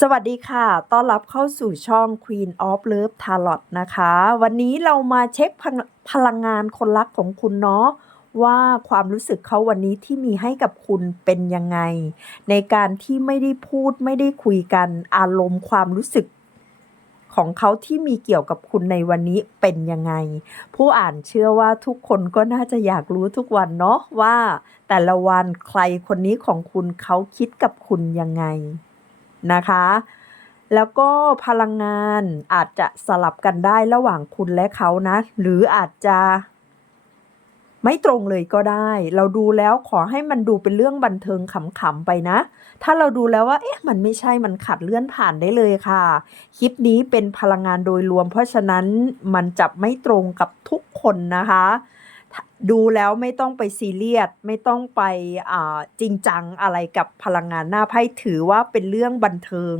สวัสดีค่ะ ต้อนรับเข้าสู่ช่อง Queen of Love Tarot นะคะ วันนี้เรามาเช็คพลังพลังงานคนรักของคุณเนาะว่าความรู้สึกเขาวันนี้ที่มีให้กับคุณเป็นยังไง ในการที่ไม่ได้พูดไม่ได้คุยกันอารมณ์ความรู้สึกของเขาที่มีเกี่ยวกับคุณในวันนี้เป็นยังไง ผู้อ่านเชื่อว่าทุกคนก็น่าจะอยากรู้ทุกวันเนาะว่า แต่ละวันใครคนนี้ของคุณเขาคิดกับคุณยังไง นะคะ แล้วก็พลังงานอาจจะสลับกันได้ระหว่างคุณและเขานะ หรืออาจจะไม่ตรงเลยก็ได้ เราดูแล้วขอให้มันดูเป็นเรื่องบันเทิงขำๆไปนะ ถ้าเราดูแล้วว่าเอ๊ะมันไม่ใช่มันขัดเลื่อนผ่านได้เลยค่ะ คลิปนี้เป็นพลังงานโดยรวม เพราะฉะนั้นมันจะไม่ตรงกับทุกคนนะคะ ดูแล้วไม่ต้องไปซีเรียสไม่ต้องไปจริงจังอะไรกับพลังงานหน้าไพ่ถือว่าเป็นเรื่องบันเทิง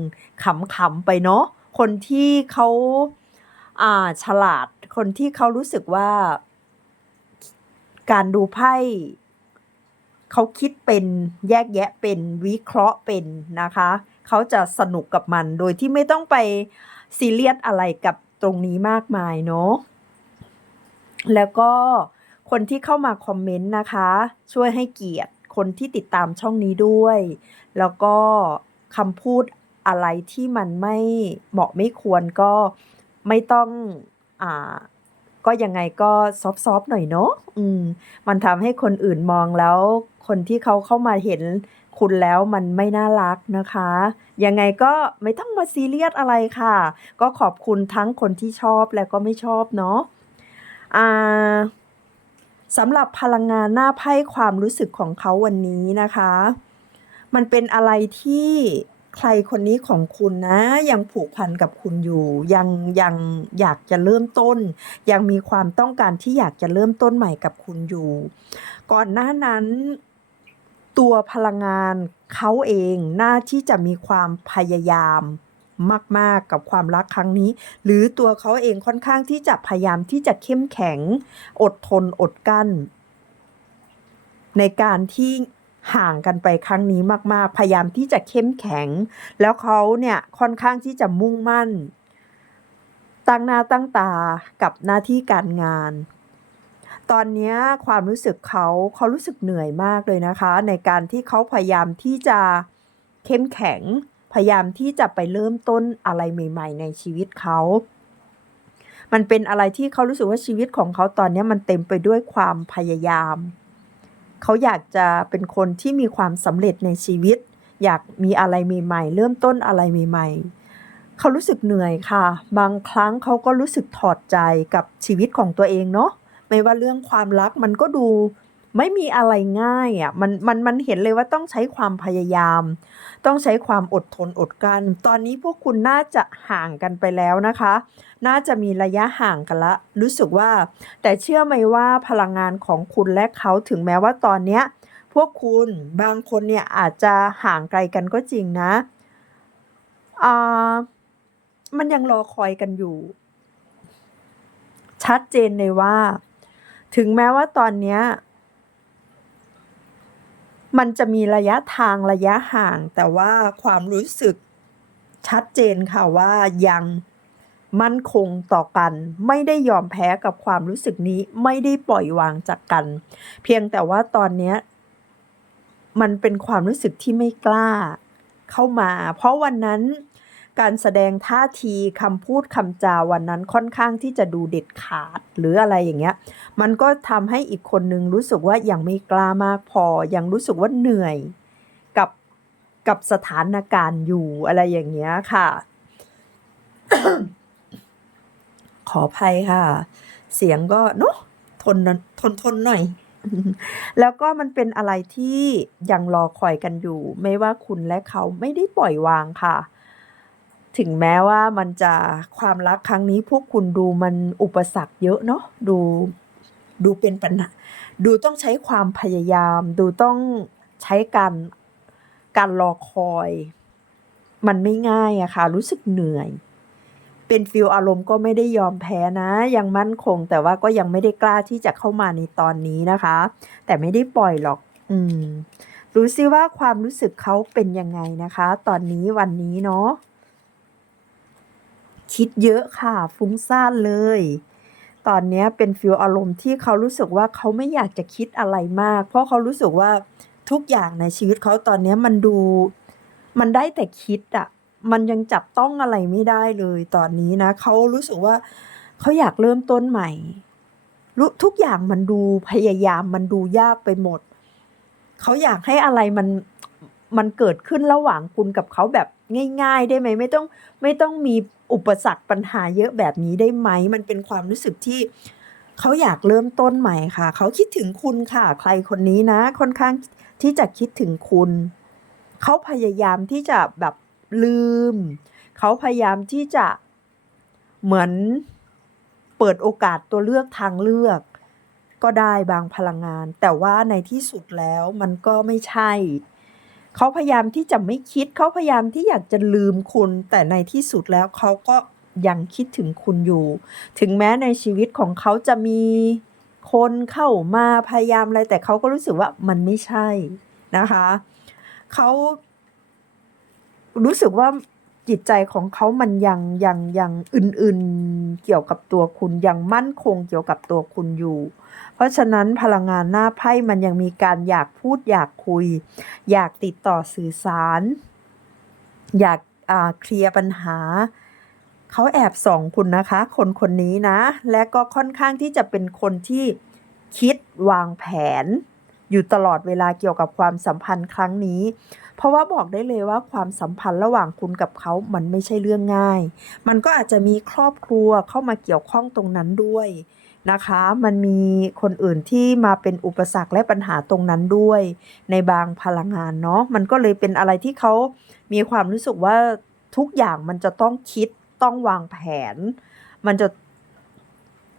ขำๆไปเนาะคนที่เขาาฉลาด คนที่เขารู้สึกว่า การดูไพ่เขาคิดเป็นแยกแยะเป็นวิเคราะห์เป็นนะคะ เขาจะสนุกกับมันโดยที่ไม่ต้องไปซีเรียสอะไรกับตรงนี้มากมายเนาะแล้วก็ คนที่เข้ามาคอมเมนต์นะคะ ช่วยให้เกียรติคนที่ติดตามช่องนี้ด้วย แล้วก็คำพูดอะไรที่มันไม่เหมาะไม่ควรก็ไม่ต้องอ่าก็ยังไงก็ซอฟๆหน่อยเนาะอืม มันทำให้คนอื่นมองแล้ว คนที่เขาเข้ามาเห็นคุณแล้วมันไม่น่ารักนะคะ ยังไงก็ไม่ต้องมาซีเรียสอะไรค่ะ ก็ขอบคุณทั้งคนที่ชอบและก็ไม่ชอบเนาะอ่า สำหรับพลังงานหน้าไพ่ความรู้สึกของเขาวันนี้นะคะ มันเป็นอะไรที่ใครคนนี้ของคุณนะ ยังผูกพันกับคุณอยู่ ยังยังอยากจะเริ่มต้น ยังมีความต้องการที่อยากจะเริ่มต้นใหม่กับคุณอยู่ ก่อนหน้านั้น ตัวพลังงานเขาเองน่าที่จะมีความพยายาม มาก ๆ กับความรักครั้งนี้ หรือตัวเขาเองค่อนข้างที่จะพยายามที่จะเข้มแข็ง อดทนอดกั้น ในการที่ห่างกันไปครั้งนี้มาก ๆ พยายามที่จะเข้มแข็ง แล้วเขาเนี่ยค่อนข้างที่จะมุ่งมั่น ตั้งหน้าตั้งตากับหน้าที่การงาน ตอนนี้ความรู้สึกเขาเขารู้สึกเหนื่อยมากเลยนะคะ ในการที่เขาพยายามที่จะเข้มแข็ง พยายามที่จะไปเริ่มต้นอะไรใหม่ ๆ ในชีวิตเขา มันเป็นอะไรที่เขารู้สึกว่าชีวิตของเขาตอนนี้มันเต็มไปด้วยความพยายาม เขาอยากจะเป็นคนที่มีความสำเร็จในชีวิต อยากมีอะไรใหม่ ๆ เริ่มต้นอะไรใหม่ ๆ เขารู้สึกเหนื่อยค่ะ บางครั้งเขาก็รู้สึกถอดใจกับชีวิตของตัวเองเนาะไม่ว่าเรื่องความรักมันก็ดู ไม่มีอะไรง่ายอะมันมันมันเห็นเลยว่าต้องใช้ความพยายาม ต้องใช้ความอดทนอดกัน ตอนนี้พวกคุณน่าจะห่างกันไปแล้วนะคะ น่าจะมีระยะห่างกันล้วรู้สึกว่า แต่เชื่อไหมว่าพลังงานของคุณและเขาถึงแม้ว่าตอนเนี้ยพวกคุณบางคนเนี่ยอาจจะห่างไกลกันก็จริงนะอ่ามันยังรอคอยกันอยู่ ชัดเจนเลยว่า ถึงแม้ว่าตอนเนี้ย มันจะมีระยะทางระยะห่าง แต่ว่าความรู้สึกชัดเจนค่ะว่ายังมั่นคงต่อกัน ไม่ได้ยอมแพ้กับความรู้สึกนี้ไม่ได้ปล่อยวางจากกัน เพียงแต่ว่าตอนเนี้ยมันเป็นความรู้สึกที่ไม่กล้าเข้ามา เพราะวันนั้น การแสดงท่าทีคำพูดคำจาวันนั้นค่อนข้างที่จะดูเด็ดขาดหรืออะไรอย่างเงี้ย มันก็ทำให้อีกคนนึงรู้สึกว่ายังไม่กล้ามากพอ ยังรู้สึกว่าเหนื่อยกับกับสถานการณ์อยู่อะไรอย่างเงี้ยค่ะ ขออภัยค่ะ เสียงก็เนาะทนทนทนหน่อยแล้วก็มันเป็นอะไรที่ยังรอคอยกันอยู่ ไม่ว่าคุณและเขาไม่ได้ปล่อยวางค่ะ ถึงแม้ว่ามันจะความรักครั้งนี้พวกคุณดูมันอุปสรรคเยอะเนาะดูดูเป็นปัญหาดูต้องใช้ความพยายาม ดูต้องใช้การการรอคอย มันไม่ง่ายอะค่ะ รู้สึกเหนื่อย เป็นฟีลอารมณ์ก็ไม่ได้ยอมแพ้นะ ยังมั่นคง แต่ว่าก็ยังไม่ได้กล้าที่จะเข้ามาในตอนนี้นะคะ แต่ไม่ได้ปล่อยหรอก อืมดูซิว่าความรู้สึกเขาเป็นยังไงนะคะ ตอนนี้วันนี้เนาะ คิดเยอะค่ะ ฟุ้งซ่านเลย ตอนนี้เป็นฟีลอารมณ์ที่เขารู้สึกว่าเขาไม่อยากจะคิดอะไรมาก เพราะเขารู้สึกว่าทุกอย่างในชีวิตเขาตอนนี้มันดู มันได้แต่คิดอะมันยังจับต้องอะไรไม่ได้เลยตอนนี้นะเขารู้สึกว่าเขาอยากเริ่มต้นใหม่รู้ทุกอย่างมันดูพยายามมันดูยากไปหมด เขาอยากให้อะไรมันมันเกิดขึ้นระหว่างคุณกับเขาแบบ ง่าย ๆ ได้ไหมไม่ต้องไม่ต้องมีอุปสรรคปัญหาเยอะแบบนี้ได้ไหม มันเป็นความรู้สึกที่เขาอยากเริ่มต้นใหม่ค่ะ เขาคิดถึงคุณค่ะ ใครคนนี้นะ ค่อนข้างที่จะคิดถึงคุณ เขาพยายามที่จะแบบลืม เขาพยายามที่จะเหมือนเปิดโอกาสตัวเลือกทางเลือก ก็ได้บางพลังงาน แต่ว่าในที่สุดแล้วมันก็ไม่ใช่ เขาพยายามที่จะไม่คิดเขาพยายามที่อยากจะลืมคุณ แต่ในที่สุดแล้วเขาก็ยังคิดถึงคุณอยู่ ถึงแม้ในชีวิตของเขาจะมีคนเข้ามาพยายามอะไร แต่เขาก็รู้สึกว่ามันไม่ใช่นะคะ เขารู้สึกว่า จิตใจของเขามันยังยังยังอื่นๆเกี่ยวกับตัวคุณยังมั่นคงเกี่ยวกับตัวคุณอยู่ เพราะฉะนั้นพลังงานหน้าไพ่มันยังมีการอยากพูดอยากคุย อยากติดต่อสื่อสาร อยากเคลียร์ปัญหาเขาแอบส่องคุณนะคะ คนคนนี้นะ และก็ค่อนข้างที่จะเป็นคนที่คิดวางแผน อยู่ตลอดเวลาเกี่ยวกับความสัมพันธ์ครั้งนี้ เพราะว่าบอกได้เลยว่าความสัมพันธ์ระหว่างคุณกับเขา มันไม่ใช่เรื่องง่าย มันก็อาจจะมีครอบครัวเข้ามาเกี่ยวข้องตรงนั้นด้วยนะคะ มันมีคนอื่นที่มาเป็นอุปสรรคและปัญหาตรงนั้นด้วย ในบางพลังงานเนาะ มันก็เลยเป็นอะไรที่เขามีความรู้สึกว่าทุกอย่างมันจะต้องคิดต้องวางแผน มันจะ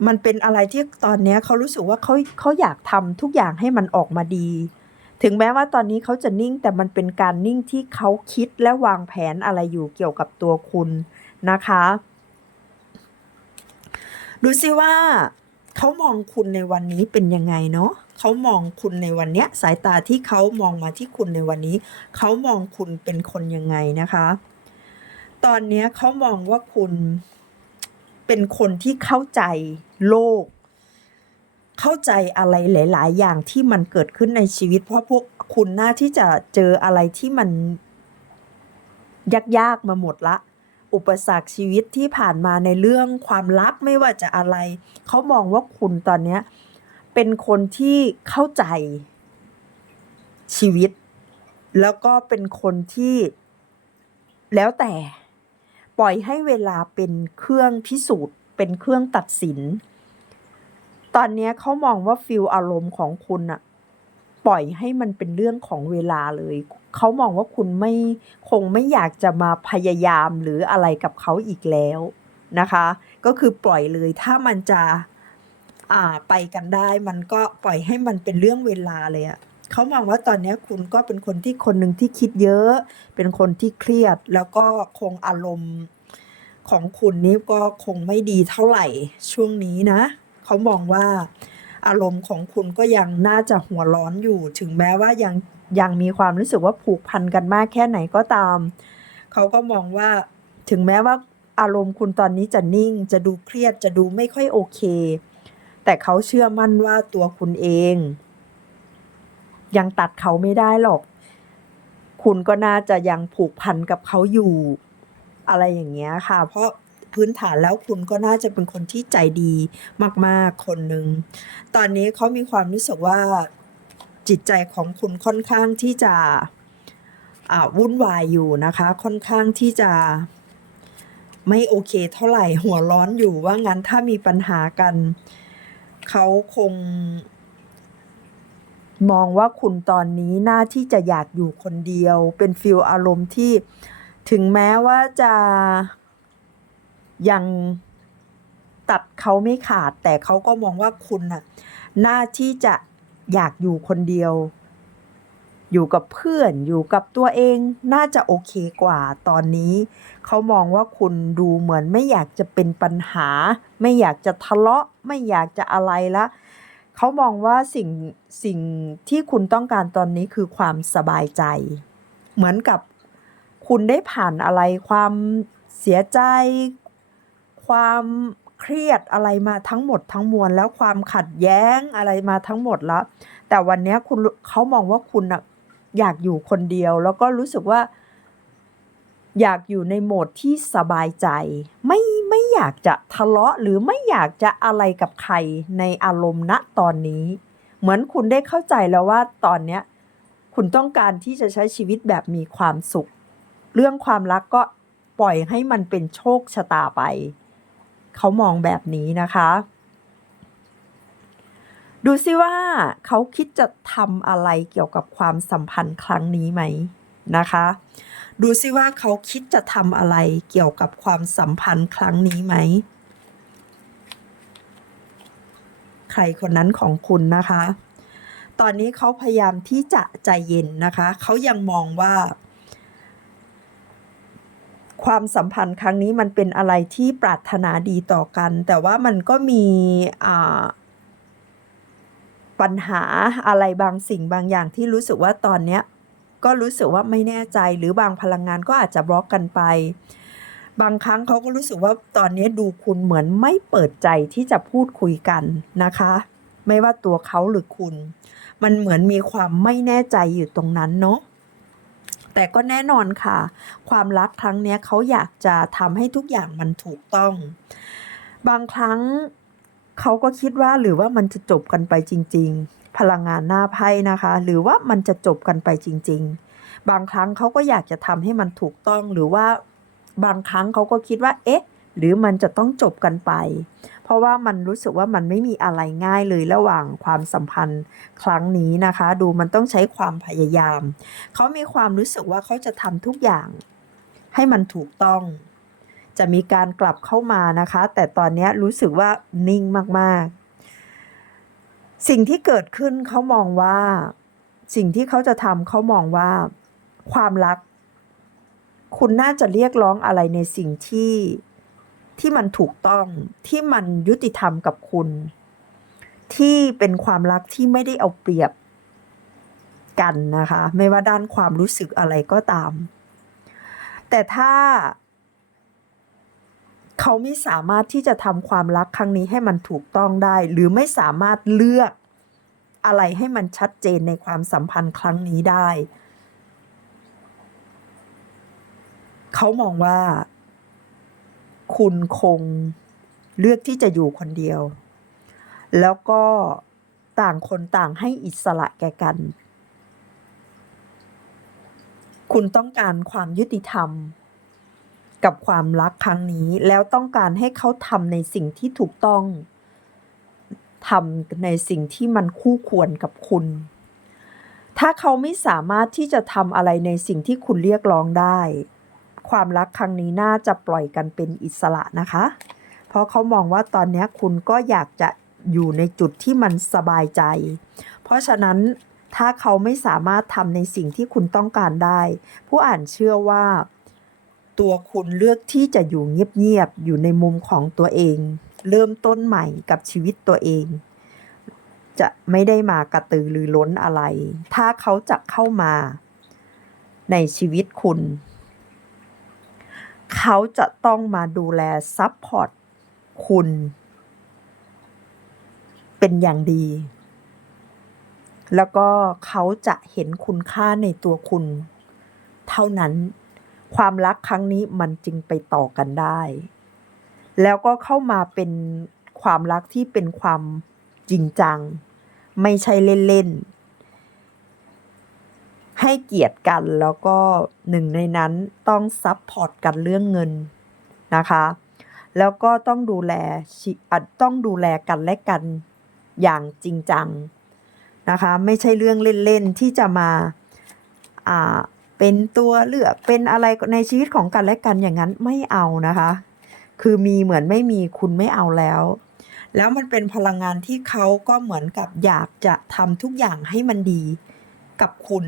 มันเป็นอะไรที่ตอนนี้เขารู้สึกว่าเขาเขาอยากทำทุกอย่างให้มันออกมาดี ถึงแม้ว่าตอนนี้เขาจะนิ่งแต่มันเป็นการนิ่งที่เขาคิดและวางแผนอะไรอยู่เกี่ยวกับตัวคุณนะคะ ดูสิว่าเขามองคุณในวันนี้เป็นยังไงเนาะเขามองคุณในวันเนี้ย สายตาที่เขามองมาที่คุณในวันนี้ เขามองคุณเป็นคนยังไงนะคะ ตอนเนี้ยเขามองว่าคุณเป็นคนที่เข้าใจโลก เข้าใจอะไรหลาย ๆ อย่างที่มันเกิดขึ้นในชีวิต เพราะพวกคุณน่าที่จะเจออะไรที่มันยากๆมาหมดละ อุปสรรคชีวิตที่ผ่านมาในเรื่องความรักไม่ว่าจะอะไร เขามองว่าคุณตอนเนี้ยเป็นคนที่เข้าใจชีวิต แล้วก็เป็นคนที่แล้วแต่ปล่อยให้เวลาเป็นเครื่องพิสูจน์ เป็นเครื่องตัดสิน ตอนนี้เขามองว่าฟีลอารมณ์ของคุณอะปล่อยให้มันเป็นเรื่องของเวลาเลย เขามองว่าคุณไม่คงไม่อยากจะมาพยายามหรืออะไรกับเขาอีกแล้วนะคะ ก็คือปล่อยเลยถ้ามันจะอ่าไปกันได้มันก็ปล่อยให้มันเป็นเรื่องเวลาเลยอะเขามองว่าตอนนี้คุณก็เป็นคนที่คนหนึ่งที่คิดเยอะ เป็นคนที่เครียด แล้วก็คงอารมณ์ของคุณนี่ก็คงไม่ดีเท่าไหร่ช่วงนี้นะ เขามองว่าอารมณ์ของคุณก็ยังน่าจะหัวร้อนอยู่ ถึงแม้ว่ายังยังมีความรู้สึกว่าผูกพันกันมากแค่ไหนก็ตาม เขาก็มองว่าถึงแม้ว่าอารมณ์คุณตอนนี้จะนิ่ง จะดูเครียดจะดูไม่ค่อยโอเค แต่เขาเชื่อมั่นว่าตัวคุณเอง ยังตัดเขาไม่ได้หรอก คุณก็น่าจะยังผูกพันกับเขาอยู่ อะไรอย่างเงี้ยค่ะ เพราะ พื้นฐานแล้วคุณก็น่าจะเป็นคนที่ใจดีมาก ๆ คนหนึ่ง ตอนนี้เขามีความรู้สึกว่าจิตใจของคุณค่อนข้างที่จะอ่าวุ่นวายอยู่นะคะ ค่อนข้างที่จะไม่โอเคเท่าไหร่หัวร้อนอยู่ว่างั้นถ้ามีปัญหากัน เขาคง มองว่าคุณตอนนี้น่าที่จะอยากอยู่คนเดียว เป็นฟีลอารมณ์ที่ถึงแม้ว่าจะ ยังตัดเขาไม่ขาด แต่เขาก็มองว่าคุณน่ะน่าที่จะอยากอยู่คนเดียว อยู่กับเพื่อนอยู่กับตัวเองน่าจะโอเคกว่าตอนนี้ เขามองว่าคุณดูเหมือนไม่อยากจะเป็นปัญหา ไม่อยากจะทะเลาะ ไม่อยากจะอะไรละเขามองว่าสิ่งสิ่งที่คุณต้องการตอนนี้คือความสบายใจ เหมือนกับคุณได้ผ่านอะไรความเสียใจ ความเครียดอะไรมาทั้งหมดทั้งมวลแล้วความขัดแย้งอะไรมาทั้งหมดแล้ว แต่วันนี้คุณเขามองว่าคุณอยากอยู่คนเดียว แล้วก็รู้สึกว่า อยากอยู่ในโหมดที่สบายใจ ไม่ไม่อยากจะทะเลาะหรือไม่อยากจะอะไรกับใครในอารมณ์ณตอนนี้ เหมือนคุณได้เข้าใจแล้วว่าตอนเนี้ยคุณต้องการที่จะใช้ชีวิตแบบมีความสุข เรื่องความรักก็ปล่อยให้มันเป็นโชคชะตาไป เขามองแบบนี้นะคะ ดูซิว่าเขาคิดจะทำอะไรเกี่ยวกับความสัมพันธ์ครั้งนี้ไหมนะคะ ดูซิว่าเขาคิดจะทำอะไรเกี่ยวกับความสัมพันธ์ครั้งนี้ไหม ใครคนนั้นของคุณนะคะ ตอนนี้เขาพยายามที่จะใจเย็นนะคะ เขายังมองว่า ความสัมพันธ์ครั้งนี้มันเป็นอะไรที่ปรารถนาดีต่อกัน แต่ว่ามันก็มีปัญหาอะไรบางสิ่งบางอย่างที่รู้สึกว่าตอนเนี้ยก็รู้สึกว่าไม่แน่ใจหรือบางพลังงานก็อาจจะบล็อกกันไป บางครั้งเขาก็รู้สึกว่าตอนนี้ดูคุณเหมือนไม่เปิดใจที่จะพูดคุยกันนะคะ ไม่ว่าตัวเขาหรือคุณ มันเหมือนมีความไม่แน่ใจอยู่ตรงนั้นเนาะ แต่ก็แน่นอนค่ะ ความรักครั้งนี้เขาอยากจะทำให้ทุกอย่างมันถูกต้อง บางครั้งเขาก็คิดว่าหรือว่ามันจะจบกันไปจริง ๆ พลังงานหน้าไพ่นะคะ หรือว่ามันจะจบกันไปจริง ๆ บางครั้งเขาก็อยากจะทำให้มันถูกต้องหรือว่าบางครั้งเขาก็คิดว่า เอ๊ะ หรือมันจะต้องจบกันไป เพราะว่ามันรู้สึกว่ามันไม่มีอะไรง่ายเลยระหว่างความสัมพันธ์ครั้งนี้นะคะ ดูมันต้องใช้ความพยายาม เขามีความรู้สึกว่าเขาจะทำทุกอย่างให้มันถูกต้อง จะมีการกลับเข้ามานะคะ แต่ตอนนี้รู้สึกว่านิ่งมากๆ สิ่งที่เกิดขึ้นเขามองว่า สิ่งที่เขาจะทำเขามองว่าความรัก คุณน่าจะเรียกร้องอะไรในสิ่งที่ ที่มันถูกต้องที่มันยุติธรรมกับคุณ ที่เป็นความรักที่ไม่ได้เอาเปรียบกันนะคะ ไม่ว่าด้านความรู้สึกอะไรก็ตาม แต่ถ้า เขาไม่สามารถที่จะทำความรักครั้งนี้ให้มันถูกต้องได้ หรือไม่สามารถเลือกอะไรให้มันชัดเจนในความสัมพันธ์ครั้งนี้ได้ เขามองว่า คุณคงเลือกที่จะอยู่คนเดียว แล้วก็ต่างคนต่างให้อิสระแก่กัน คุณต้องการความยุติธรรม กับความรักครั้งนี้ แล้วต้องการให้เขาทำในสิ่งที่ถูกต้องทำในสิ่งที่มันคู่ควรกับคุณ ถ้าเขาไม่สามารถที่จะทำอะไรในสิ่งที่คุณเรียกร้องได้ ความรักครั้งนี้น่าจะปล่อยกันเป็นอิสระนะคะ เพราะเขามองว่าตอนนี้คุณก็อยากจะอยู่ในจุดที่มันสบายใจ เพราะฉะนั้นถ้าเขาไม่สามารถทำในสิ่งที่คุณต้องการได้ ผู้อ่านเชื่อว่า ตัวคุณเลือกที่จะอยู่เงียบๆอยู่ในมุมของตัวเอง เริ่มต้นใหม่กับชีวิตตัวเอง จะไม่ได้มากระตือรือร้นอะไร ถ้าเขาจะเข้ามา ในชีวิตคุณ เขาจะต้องมาดูแลซัพพอร์ตคุณเป็นอย่างดี แล้วก็เขาจะเห็นคุณค่าในตัวคุณ เท่านั้น ความรักครั้งนี้มันจึงไปต่อกันได้ แล้วก็เข้ามาเป็นความรักที่เป็นความจริงจัง ไม่ใช่เล่น ๆ ให้เกียรติกันแล้วก็หนึ่งในนั้นต้องซัพพอร์ตกันเรื่องเงินนะคะ แล้วก็ต้องดูแลต้องดูแลกันและกันอย่างจริงจังนะคะ ไม่ใช่เรื่องเล่นๆที่จะมาอ่าเป็นตัวเลือกเป็นอะไรในชีวิตของกันและกันอย่างนั้นไม่เอานะคะ คือมีเหมือนไม่มีคุณไม่เอาแล้ว แล้วมันเป็นพลังงานที่เขาก็เหมือนกับอยากจะทำทุกอย่างให้มันดีกับคุณ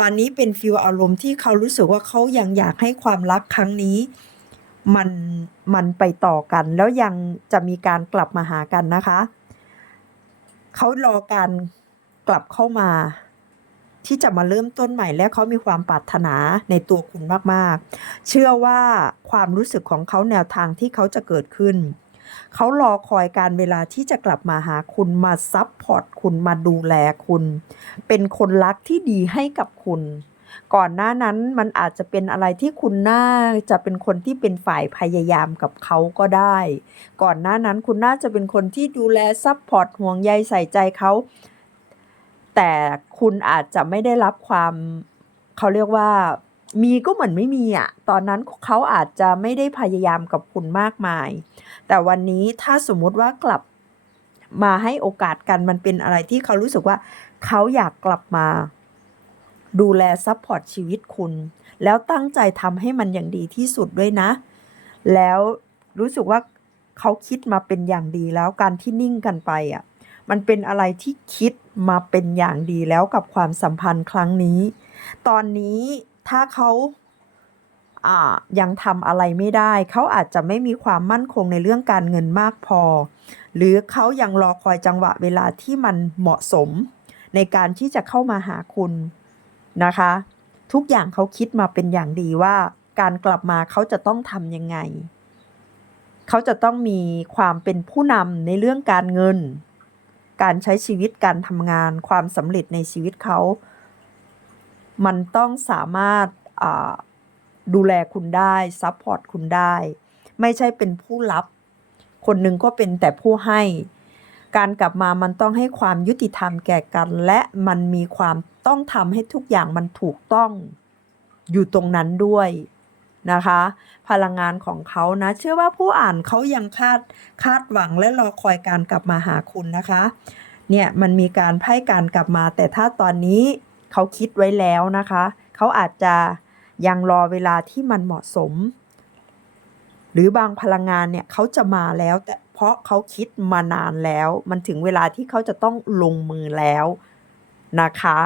ตอนนี้เป็นฟีลอารมณ์ที่เขารู้สึกว่าเขายังอยากให้ความรักครั้งนี้ มันมันไปต่อกัน แล้วยังจะมีการกลับมาหากันนะคะเขารอการกลับเข้ามา ที่จะมาเริ่มต้นใหม่และเขามีความปรารถนาในตัวคุณมากๆ เชื่อว่าความรู้สึกของเขาแนวทางที่เขาจะเกิดขึ้น เขารอคอยการเวลาที่จะกลับมาหาคุณมาซับพอร์ตคุณมาดูแลคุณ เป็นคนรักที่ดีให้กับคุณ ก่อนหน้านั้นมันอาจจะเป็นอะไรที่คุณน่าจะเป็นคนที่เป็นฝ่ายพยายามกับเขาก็ได้ ก่อนหน้านั้นคุณน่าจะเป็นคนที่ดูแลซับพอร์ตห่วงใยใส่ใจเขาแต่คุณอาจจะไม่ได้รับความเขาเรียกว่ามีก็เหมือนไม่มีอะตอนนั้นเขาอาจจะไม่ได้พยายามกับคุณมากมาย แต่วันนี้ถ้าสมมุติว่ากลับมาให้โอกาสกันมันเป็นอะไรที่เขารู้สึกว่าเขาอยากกลับมา ดูแลซัพพอร์ตชีวิตคุณ แล้วตั้งใจทำให้มันอย่างดีที่สุดด้วยนะ แล้วรู้สึกว่าเขาคิดมาเป็นอย่างดีแล้วการที่นิ่งกันไปอะมันเป็นอะไรที่คิดมาเป็นอย่างดีแล้วกับความสัมพันธ์ครั้งนี้ ตอนนี้ถ้าเขา ยังทำอะไรไม่ได้ เขาอาจจะไม่มีความมั่นคงในเรื่องการเงินมากพอ หรือเขายังรอคอยจังหวะเวลาที่มันเหมาะสม ในการที่จะเข้ามาหาคุณนะคะ ทุกอย่างเขาคิดมาเป็นอย่างดีว่า การกลับมาเขาจะต้องทำยังไง เขาจะต้องมีความเป็นผู้นำในเรื่องการเงิน การใช้ชีวิตการทำงานความสำเร็จในชีวิตเขา มันต้องสามารถ ดูแลคุณได้ซัพพอร์ตคุณได้ ไม่ใช่เป็นผู้รับ คนหนึ่งก็เป็นแต่ผู้ให้ การกลับมามันต้องให้ความยุติธรรมแก่กัน และมันมีความต้องทำให้ทุกอย่างมันถูกต้องอยู่ตรงนั้นด้วยนะคะ พลังงานของเขานะ เชื่อว่าผู้อ่านเขายังคาดคาดหวังและรอคอยการกลับมาหาคุณนะคะ เนี่ยมันมีการไพ่การกลับมา แต่ถ้าตอนนี้เขาคิดไว้แล้วนะคะ เขาอาจจะ ยังรอเวลาที่มันเหมาะสม หรือบางพลังงานเนี่ยเขาจะมาแล้ว แต่เพราะเขาคิดมานานแล้ว มันถึงเวลาที่เขาจะต้องลงมือแล้วนะคะ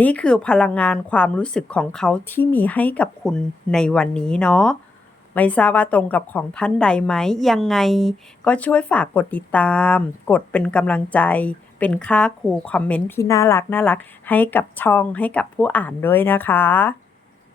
นี่คือพลังงานความรู้สึกของเขาที่มีให้กับคุณในวันนี้เนาะไม่ทราบว่าตรงกับของท่านใดไหมยังไงก็ช่วยฝากกดติดตาม กดเป็นกำลังใจ เป็นค่าครูคอมเมนต์ที่น่ารักน่ารักให้กับช่องให้กับผู้อ่านด้วยนะคะ